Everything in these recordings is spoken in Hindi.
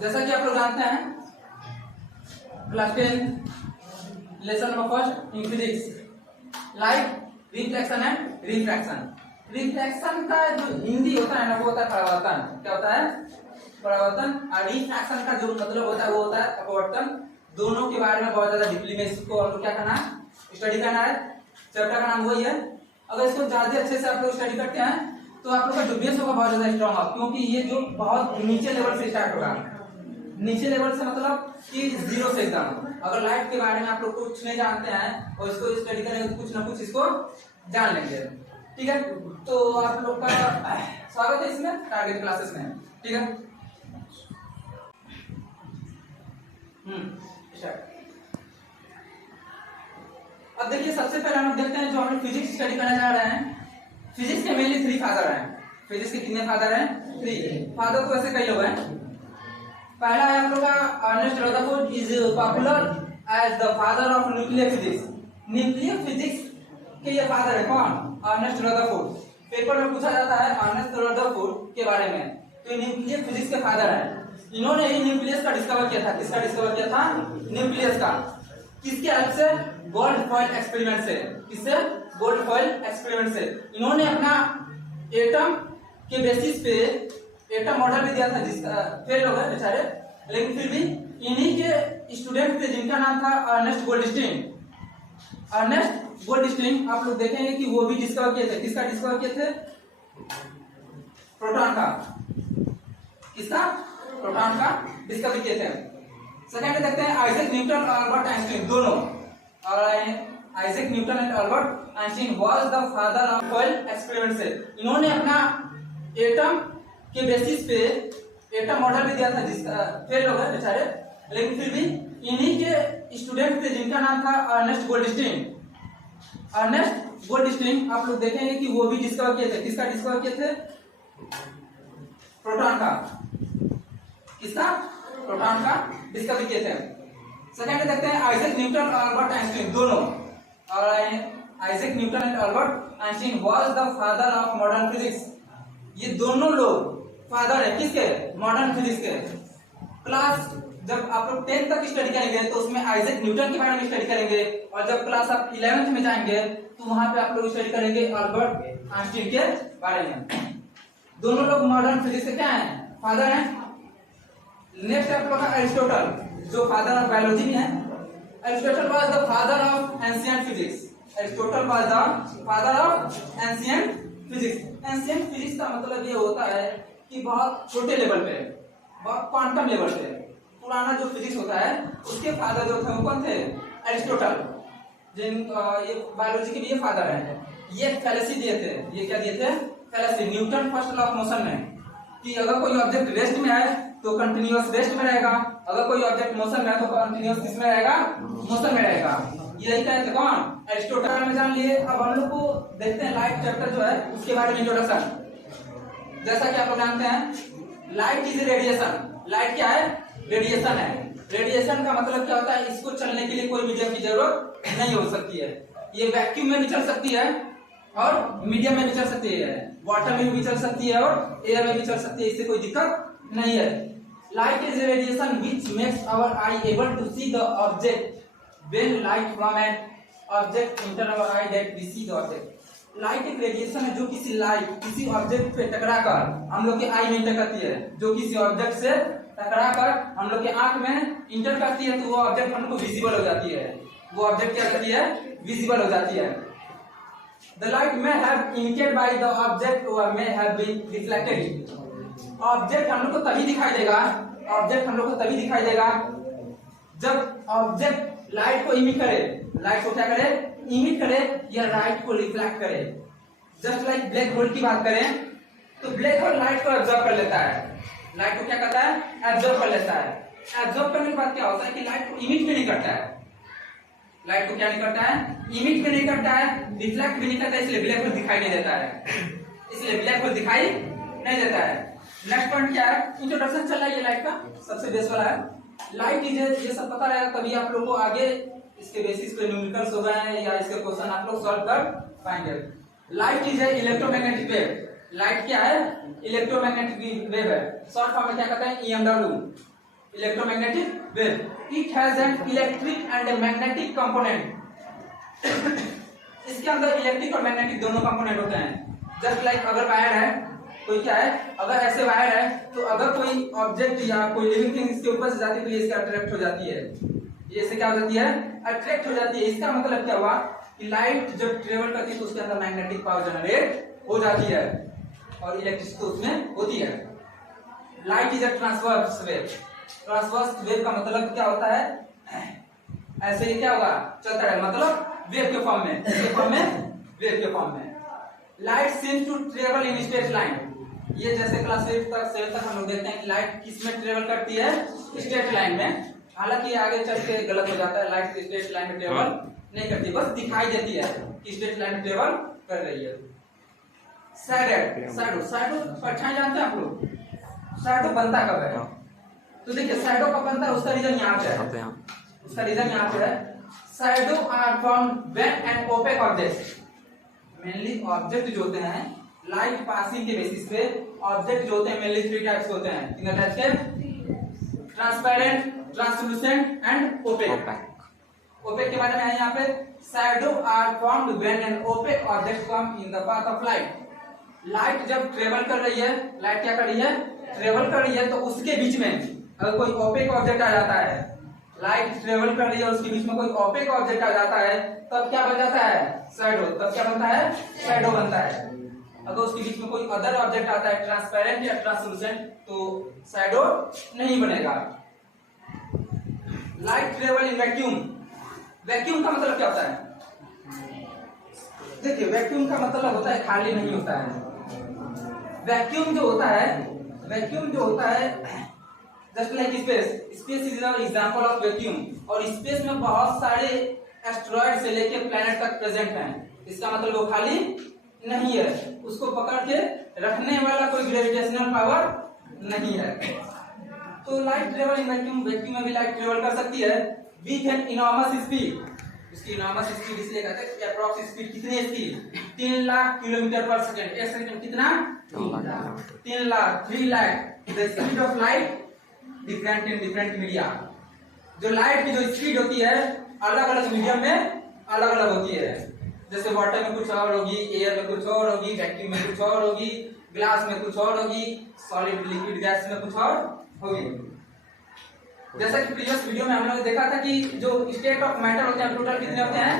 जैसा कि आप लोग जानते हैं class 10 lesson number first in physics light reflection and refraction. Reflection का जो हिंदी होता है ना वो होता है परावर्तन। क्या होता है? परावर्तन। और रिफ्रैक्शन का जो मतलब होता है वो होता है अपवर्तन। दोनों के बारे में बहुत ज्यादा डीपली में इसको हम लोग क्या करना है, स्टडी करना है। चैप्टर का नाम वही है। अगर इसको ज्यादा अच्छे से आप लोग स्टडी करते हैं तो आप लोग का जो बेस होगा बहुत ज्यादा स्ट्रॉन्ग होगा, क्योंकि ये जो बहुत नीचे लेवल से स्टार्ट होगा। नीचे लेवल से मतलब कि जीरो से एकदम। अगर लाइट के बारे में आप लोग कुछ नहीं जानते हैं और इसको स्टडी करेंगे तो कुछ ना कुछ इसको जान लेंगे। ठीक है, तो आप लोग का स्वागत है इसमें टारगेट क्लासेस में। ठीक है, अब देखिए सबसे पहले हम देखते हैं जो हम लोग फिजिक्स स्टडी करने जा रहे हैं। फिजिक्स के मेनली 3 फादर हैं। फिजिक्स के कितने फादर हैं? 3 फादर तो वैसे कई लोग हैं। पहला है हम लोग का Ernest Rutherford is popular as the father of nuclear physics. Nuclear physics के ये फादर है कौन? Ernest Rutherford. पेपर में पूछा जाता है अर्नेस्ट रदरफोर्ड के बारे में, तो ये न्यूक्लियर फिजिक्स के फादर है। इन्होंने ही न्यूक्लियस का डिस्कवर किया था। किसका डिस्कवर किया था? न्यूक्लियस का। किसके हेल्प से? गोल्ड फॉइल एक्सपेरिमेंट से। किससे? गोल्ड फॉइल एक्सपेरिमेंट से। इन्होंने अपना एटम के बेसिस पे एटम मॉडल भी दिया था, जिसका फेल हो गए बेचारे, लेकिन फिर भी इन्हीं के स्टूडेंट थे जिनका नाम था अर्नेस्ट गोल्डस्टीन। अर्नेस्ट गोल्डस्टीन आप लोग देखेंगे कि वो भी डिस्कवर किए थे। किसका डिस्कवर किए थे? प्रोटॉन का। किसका? प्रोटॉन का डिस्कवर किए थे। सेकंड देखते हैं आइजैक न्यूटन और अल्बर्ट आइंस्टीन दोनों। और Isaac Newton and Albert Einstein was the father of foil experiment से। इन्होंने अपना एटम के बेसिस पे एटम मॉडल भी दिया था, जिसका फेल हो गए बेचारे, लेकिन फिर भी इन्हीं के स्टूडेंट थे जिनका नाम था अर्नेस्ट गोल्डस्टीन। अर्नेस्ट गोल्डस्टीन आप लोग देखेंगे कि वो भी डिस्कवर किए थे। किसका डिस्कवर किए थे? प्रोटॉन का। किसका? प्रोटॉन का डिस्कवर किए थे। सेकंड देखते हैं आइजैक न्यूटन और अल्बर्ट आइंस्टीन दोनों। और Isaac Newton and Albert Einstein was the father of modern physics. ये दोनों लोग फादर है किसके? मॉडर्न फिजिक्स के। क्लास जब आप लोग 10 तक स्टडी करेंगे तो उसमें आइजैक न्यूटन के बारे में स्टडी करेंगे, और जब क्लास आप 11th में जाएंगे तो वहां पे आप लोग स्टडी करेंगे अल्बर्ट आइंस्टीन के बारे में। दोनों लोग मॉडर्न फिजिक्स के क्या है? फादर हैं। नेक्स्ट आप लोग का एरिस्टोटल, जो फादर ऑफ बायोलॉजी में है। Aristotle was the father of ancient physics. Aristotle was the father of ancient physics. Ancient physics का मतलब ये होता है कि बहुत छोटे लेवल पे, बहुत क्वांटम लेवल पे पुराना जो फिजिक्स होता है उसके फादर जो थे वो कौन थे? एरिस्टोटल। जिन ये बायोलॉजी के लिए फादर है। ये फैलेसी दिए थे। ये क्या दिए थे? Fallacy. Newton first law of motion में कि अगर कोई ऑब्जेक्ट रेस्ट में है तो कंटिन्यूअस रेस्ट में रहेगा, अगर कोई ऑब्जेक्ट मोशन में है तो कंटिन्यूअस किस में रहेगा? मोशन में रहेगा। यही कहते कौन? एरिस्टोटल में जान लिए। अब हम लोग को देखते हैं लाइट चैप्टर जो है उसके बारे में इंट्रोडक्शन। जैसा कि आप लोग जानते हैं लाइट इज रेडिएशन। लाइट क्या है? रेडिएशन है। रेडिएशन का मतलब क्या होता है? इसको चलने के लिए कोई मीडियम की जरूरत नहीं हो सकती है। ये वैक्यूम में भी चल सकती है और मीडियम में भी चल सकती है, वाटर में भी चल सकती है और एयर में भी चल सकती है। इससे कोई दिक्कत नहीं है। Light is radiation which makes our eye able to see the object when light from an object enter our eye that we see the object. Light एक रेडिएशन है जो किसी ऑब्जेक्ट पे टकराकर हम लोग के आई में इंटर करती है। जो किसी ऑब्जेक्ट से टकराकर हम लोग के आंख में इंटर करती है तो वो ऑब्जेक्ट हम लोग को विजिबल हो जाती है। वो ऑब्जेक्ट क्या करती है? विजिबल हो जाती है। The light may have emitted by the object or may have been reflected. Object हम लोग को तभी दिखाई देगा, ऑब्जेक्ट हम लोग को तभी दिखाई देगा जब ऑब्जेक्ट लाइट को इमिट करे। लाइट को क्या करे? इमिट करे या लाइट को रिफ्लेक्ट करे। जस्ट लाइक ब्लैक होल की बात करें तो ब्लैक होल लाइट को एब्जॉर्ब कर लेता है। लाइट को क्या करता है? एब्जॉर्ब कर लेता है। एब्जॉर्ब करने के बाद क्या होता है कि लाइट को इमिट भी नहीं करता है। लाइट को क्या नहीं करता है? इमिट भी नहीं करता है, रिफ्लेक्ट भी नहीं करता है, इसलिए ब्लैक होल दिखाई नहीं देता है। इसलिए ब्लैक होल दिखाई नहीं देता है। नेक्स्ट पॉइंट क्या है? इंट्रोडक्शन चल रहा है ये लाइट का, सबसे बेस वाला है। लाइट इज ये सब पता रहेगा तभी आप लोगों को आगे इसके बेसिस पे न्यूमेरिकल्स हो गए हैं या इसके क्वेश्चन आप लोग सॉल्व कर पाएंगे। Light is electromagnetic wave. Light क्या है? इलेक्ट्रोमैग्नेटिक वेव है। शॉर्ट फॉर्म में क्या कहते हैं? EMW। Electromagnetic wave, it has an electric and magnetic component. इसके अंदर इलेक्ट्रिक और मैग्नेटिक दोनों कंपोनेंट होते हैं। जस्ट लाइक अगर वायर है, कोई क्या है, अगर ऐसे वायर है तो अगर कोई ऑब्जेक्ट या कोई लिविंग थिंग इसके ऊपर से जाती है तो ये इससे अट्रैक्ट हो जाती है, ये इससे क्या हो जाती है, अट्रैक्ट हो जाती है। इसका मतलब क्या हुआ कि लाइट जब ट्रेवल करती है तो उसके अंदर मैग्नेटिक पावर जनरेट हो जाती है और इलेक्ट्रिसिटी उसमें होती है। Light is a transverse wave. Transverse wave का मतलब क्या होता है, ऐसे ही क्या होगा, चलता है, मतलब वेव के फॉर्म में, वेव के फॉर्म में। Light seems to travel in straight line. ये जैसे क्लास 8 तक 7 तक हम लोग देखते हैं कि लाइट किस में ट्रेवल करती है, स्ट्रेट लाइन में। हालांकि आगे चल के गलत हो जाता है, लाइट स्ट्रेट लाइन में ट्रेवल नहीं करती, बस दिखाई देती है कि स्ट्रेट लाइन में ट्रेवल कर रही है। शैडो, शैडो परछाई जानते हैं आप लोग, शैडो बनता कब है, तो देखिए शैडो कब बनता है, उसका रीजन यहाँ पे है, उसका रीजन यहाँ पे है। Shadow are formed when an opaque object, mainly object जो होते हैं लाइट पासिंग के बेसिस पे, ऑब्जेक्ट जो होते हैं मेनली 3 टाइप्स होते हैं, 3 टाइप्स के, transparent, translucent and opaque. Opaque के बारे में है यहाँ पे, shadow are formed when an opaque object come in the path of light. Light जब ट्रेवल कर रही है, लाइट क्या कर रही है, ट्रेवल कर रही है, तो उसके बीच में अगर कोई ओपेक ऑब्जेक्ट आ जाता है, लाइट ट्रेवल कर रही है उसके बीच में कोई ओपेक ऑब्जेक्ट आ जाता है, तब क्या बन जाता है, शैडो। तब क्या बनता है, शैडो बनता है। अगर उसके बीच में कोई अदर ऑब्जेक्ट आता है, ट्रांसपेरेंट या ट्रांसलूसेंट, तो शैडो नहीं बनेगा। Light travel in vacuum. Vacuum का मतलब क्या होता है, देखिए वैक्यूम का मतलब होता है खाली नहीं होता है। वैक्यूम जो होता है just like space, space is an example of vacuum. और स्पेस में बहुत सारे एस्टेरॉयड से लेके प्लैनेट तक प्रेजेंट हैं। इसका मतलब वो खाली नहीं है, उसको पकड़ के रखने वाला कोई ग्रेविटेशनल पावर नहीं है। तो light travel in vacuum, vacuum में भी लाइट ट्रेवल कर सकती है विद एन इनॉर्मस स्पीड। उसकी इनॉर्मस स्पीड इसलिए कहते हैं कि अप्रॉक्स स्पीड कितनी स्पीड, 3 लाख किलोमीटर पर सेकंड। एक सेकंड कितना, 3 lakh, 3 lakh. The speed of light different in different media. जो लाइट की जो स्पीड होती है अलग अलग मीडियम में अलग अलग होती है। जैसे वाटर में कुछ और होगी, एयर में कुछ और होगी, वैक्यूम में कुछ और होगी, ग्लास में कुछ और होगी, सॉलिड लिक्विड गैस में कुछ और होगी। जैसा कि प्रीवियस वीडियो में हम लोग देखा था कि जो स्टेट ऑफ मैटर होते हैं टोटल कितने होते हैं,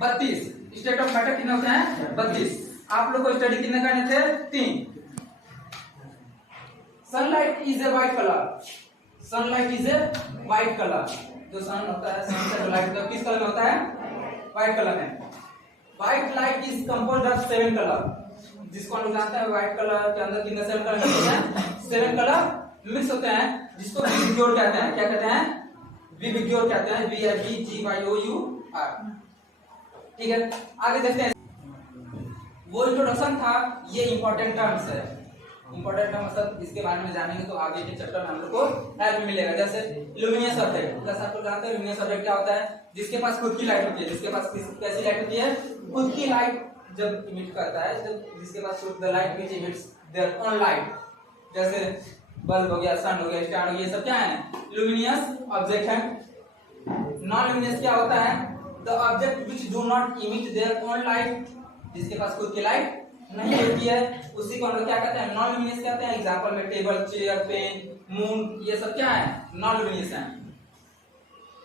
32। स्टेट ऑफ मैटर कितने होते हैं, 32। आप लोग को स्टडी कितने करने थे, 3। Sunlight is a white colour, sunlight is a white colour. जो सन होता है, सन से लाइट किस कलर में होता है, व्हाइट कलर में। White light is composed of 7 colour, जिसको हम लोग जानते हैं व्हाइट कलर के अंदर कितने 7 कलर मिक्स होते हैं, 7 कलर मिक्स होते हैं, जिसको विबग्योर कहते हैं। क्या कहते हैं, विबग्योर कहते हैं, VIBGYOUR। ठीक है, आगे देखते हैं। वो इंट्रोडक्शन था, ये इंपॉर्टेंट टर्म्स है। इंपॉर्टेंट टर्म मतलब इसके बारे में जानेंगे तो आगे के चैप्टर में हम लोग को हेल्प मिलेगा। जैसे लुमिनियस ऑब्जेक्ट, जैसे आप लोग जानते हैं लुमिनियस ऑब्जेक्ट क्या होता है, जिसके पास खुद की लाइट होती है। जिसके पास कैसी लाइट होती है, खुद की लाइट जब इमिट करता है, जब जिसके पास the light which emits their own light, जैसे बल्ब हो गया, सन हो गया, स्टार हो गया, ये सब क्या है, लुमिनियस ऑब्जेक्ट है। नॉन लुमिनियस क्या होता है, the object which do not emit there own light, जिसके पास खुद की लाइट नहीं होती है, उसी को हम लोग क्या कहते हैं, नॉन लुमिनियस कहते हैं। एग्जांपल में टेबल, चेयर, पेन, मून, ये सब क्या है, नॉन लुमिनियस है।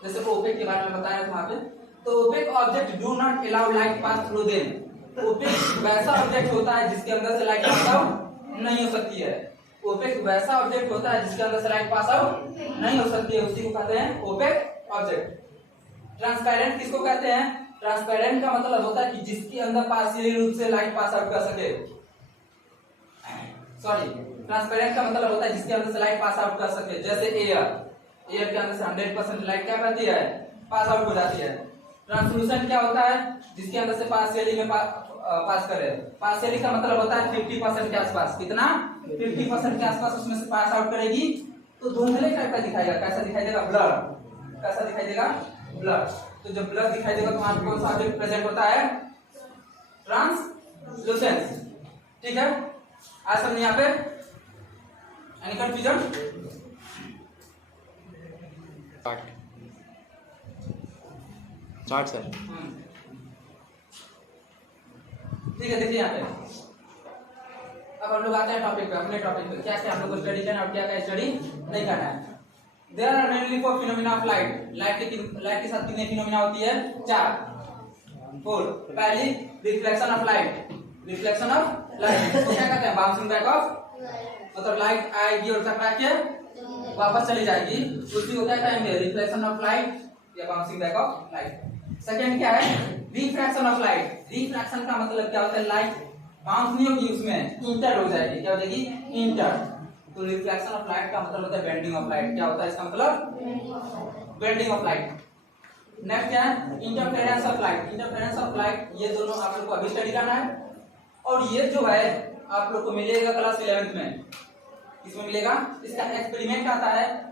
जैसे ओपेक के बारे में बताया था वहां पे, तो opaque object do not allow light pass through them. Opaque वैसा ऑब्जेक्ट होता है जिसके अंदर से लाइट पास आउट नहीं हो सकती है। ओपेक वैसा ऑब्जेक्ट होता है जिसके अंदर से लाइट पास आउट नहीं हो सकती है, उसी को कहते हैं ओपेक ऑब्जेक्ट। ट्रांसपेरेंट किसको कहते हैं, ट्रांसपेरेंट का मतलब होता है कि जिसके अंदर पार्शियली रूप से लाइट पास आउट कर सके। सॉरी, ट्रांसपेरेंट का मतलब होता है जिसके अंदर से लाइट पास आउट कर सके। जैसे एयर, एयर के अंदर से 100% लाइट क्या करती है, पास आउट हो जाती है। ट्रांसलूसेंट क्या होता है, जिसके अंदर से पार्शियली में पास करे। पार्शियली का मतलब होता है 50% के आसपास, कितना, 50% के आसपास उसमें से पास आउट करेगी, तो धुंधले टाइप का दिखाएगा। कैसा दिखाई देगा, ब्लर। कैसा दिखाई देगा, ब्लर। तो जब ब्लर दिखाई देगा तो वहां कौन सा ऑब्जेक्ट प्रेजेंट होता है, ट्रांसलूसेंस। ठीक है, आज समझ यहाँ पे एनी कंफ्यूजन। Start sir. ठीक है, देखिए यहाँ पे अब हम लोग आते हैं टॉपिक पे, अपने टॉपिक पे। क्या क्या हम लोग को स्टडी करना है और क्या क्या स्टडी नहीं करना है। There are mainly 4 phenomena of light. Light के साथ कितने फिनोमेना होती है? 4 पहली reflection of light. Reflection of light तो क्या कहते हैं? बाउंसिंग बैक ऑफ, मतलब लाइट आएगी और टकरा के वापस चली जाएगी, उसी को क्या कहेंगे? रिफ्लेक्शन ऑफ लाइट या bouncing back of light. Second क्या है? Refraction of light. रिफ्रैक्शन का मतलब क्या होता है? लाइट बाउंस नहीं होगी, उसमें इंटर हो जाएगी। क्या हो जाएगी? इंटर। तो रिफ्लेक्शन ऑफ लाइट का मतलब होता है बेंडिंग ऑफ लाइट। क्या होता है इसका मतलब? Bending of light. नेक्स्ट क्या है? Interference of light. Interference of light, ये दोनों आप लोग को अभी स्टडी करना है और ये जो है आप लोग को मिलेगा क्लास 11th में। इसमें मिलेगा, इसका एक्सपेरिमेंट आता है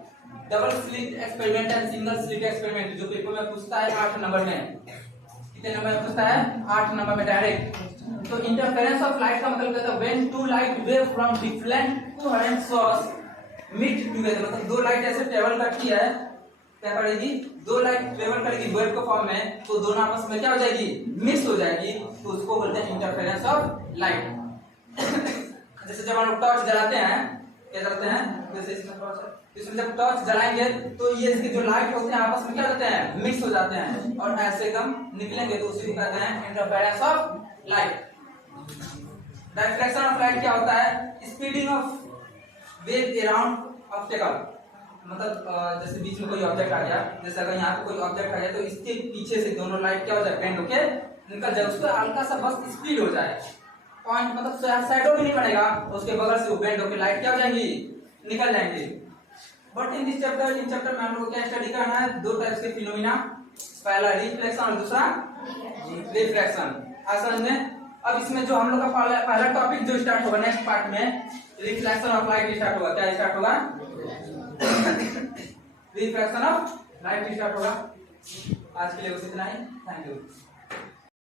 double slit experiment and single slit experiment, जो पेपर में पूछता है 8 नंबर में। कितने नंबर में पूछता है? 8 नंबर में डायरेक्ट। तो इंटरफेरेंस ऑफ लाइट का मतलब कहता है when two light wave from different coherent source meet together. मतलब दो लाइट ऐसे ट्रेवल करती है, क्या करेगी? दो लाइट ट्रेवल करेगी वेव के फॉर्म में, तो दोनों आपस में क्या हो जाएगी? मिक्स हो जाएगी, तो उसको बोलते हैं इंटरफेरेंस ऑफ लाइट। जैसे जब हम लोग टॉर्च जलाते हैं, क्या करते हैं? जैसे इसमें जब टॉर्च जलाएंगे तो ये इसके जो लाइट होते हैं आपस में क्या होते हैं? मिक्स हो जाते हैं और ऐसे एकदम निकलेंगे, तो उसी को कहते हैं interference of light. Reflection of light क्या होता है? Speeding of wave around obstacle. मतलब जैसे बीच में कोई ऑब्जेक्ट आ गया, जैसे अगर यहाँ पे कोई ऑब्जेक्ट आ गया तो इसके पीछे से दोनों लाइट क्या हो जाए? बेंड होके निकल जाए, उसका हल्का सा बस स्पीड हो जाए, पॉइंट मतलब शैडो भी नहीं बनेगा, उसके बगल से वो बेंड होके लाइट क्या हो जाएंगी? निकल जाएंगे। But in this chapter, in chapter में हम लोग को क्या स्टडी करना है? दो टाइप्स के फिनोमिना, पहला रिफ्लेक्शन और दूसरा रिफ्रैक्शन। आसान में अब इसमें जो हम लोग का पहला टॉपिक जो स्टार्ट होगा नेक्स्ट पार्ट में, रिफ्लेक्शन ऑफ लाइट स्टार्ट होगा। क्या स्टार्ट होगा? रिफ्रैक्शन ऑफ लाइट स्टार्ट होगा। आज के लिए बस इतना ही। Thank you.